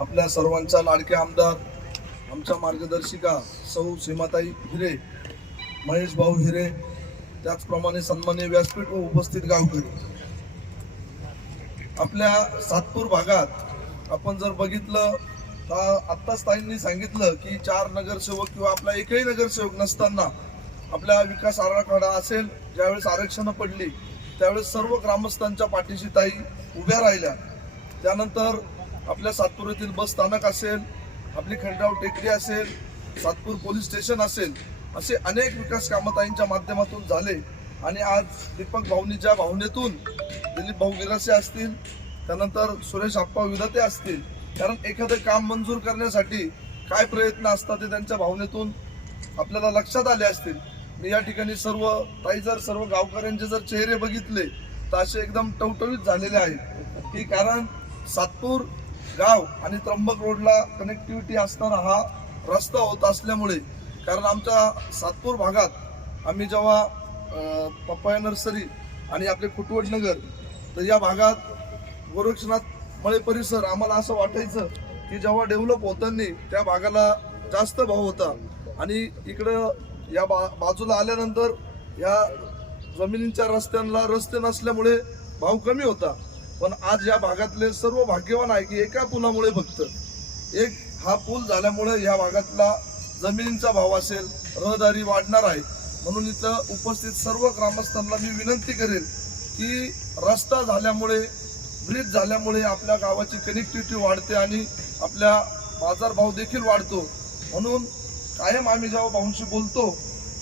आपल्या सर्वांचा लाडके आमदार, आमच्या मार्गदर्शिका सौ सीमाताई हिरे, महेश भाऊ हिरे, त्याचप्रमाणे सन्माननीय व्यासपीठ व उपस्थित गावकरी. आपल्या सातपूर भागात आपण जर बघितलं तर आत्ताच ताईंनी सांगितलं की 4 नगरसेवक किंवा आपला एकही नगरसेवक नसताना आपल्या विकास आराखडा असेल, ज्यावेळेस आरक्षणं पडली त्यावेळेस सर्व ग्रामस्थांच्या पाठीशी ताई उभ्या राहिल्या. त्यानंतर आपल्या सातपूर येथील बस स्थानक असेल, आपली खंडराव टेकडी असेल, सातपूर पोलीस स्टेशन असेल, असे अनेक विकास कामं ताईंच्या माध्यमातून झाले. आणि आज दीपक भाऊनीच्या भावनेतून दिलीप भाऊ गिरासे असतील, त्यानंतर सुरेश आप्पा विधाते असतील, कारण एखादं काम मंजूर करण्यासाठी काय प्रयत्न असतात ते त्यांच्या भावनेतून आपल्याला लक्षात आले असतील. मी या ठिकाणी सर्व गावकऱ्यांचे जर चेहरे बघितले तर असे एकदम टवटवीत झालेले आहेत की कारण सातपूर गाव आणि त्र्यंबक रोडला कनेक्टिव्हिटी असणारा हा रस्ता होत असल्यामुळे, कारण आमच्या सातपूर भागात आम्ही जेव्हा पप्पाया नर्सरी आणि आपले कुटवड नगर, तर या भागात गोरक्षनाथ मळे परिसर आम्हाला असं वाटायचं की जेव्हा डेव्हलप होताना त्या भागाला जास्त भाव होता आणि इकडं या बाजूला आल्यानंतर या जमिनींच्या रस्त्यांना रस्ते नसल्यामुळे भाव कमी होता. पण आज या भागातले सर्व भाग्यवान आहे की एका पुलामुळे फक्त एक हा पूल झाल्यामुळे या भागातला जमिनींचा भाव असेल, रहदारी वाढणार आहे. म्हणून इथं उपस्थित सर्व ग्रामस्थांना मी विनंती करेन की रस्ता झाल्यामुळे, ब्रिज झाल्यामुळे आपल्या गावाची कनेक्टिव्हिटी वाढते आणि आपल्या बाजारभाव देखील वाढतो. म्हणून कायम आम्ही जेव्हा भाऊंशी बोलतो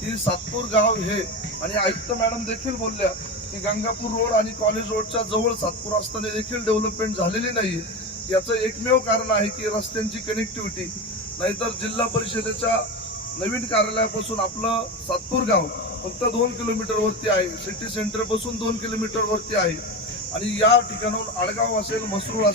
की सातपूर गाव हे, आणि आयुक्त मॅडम देखील बोलल्या की गंगापूर रोड आणि कॉलेज रोडच्या जवळ सातपूर असताना देखील डेव्हलपमेंट झालेली नाही. याचं एकमेव कारण आहे की रस्त्यांची कनेक्टिव्हिटी. नाहीतर जिल्हा परिषदेच्या नवीन कार्यालयापासून आपलं सातपूर गाव फक्त 2 किलोमीटरवरती आहे, सिटी सेंटरपासून 2 किलोमीटरवरती आहे. आणि या ठिकाणाहून आडगाव असेल, मसरूळ असेल,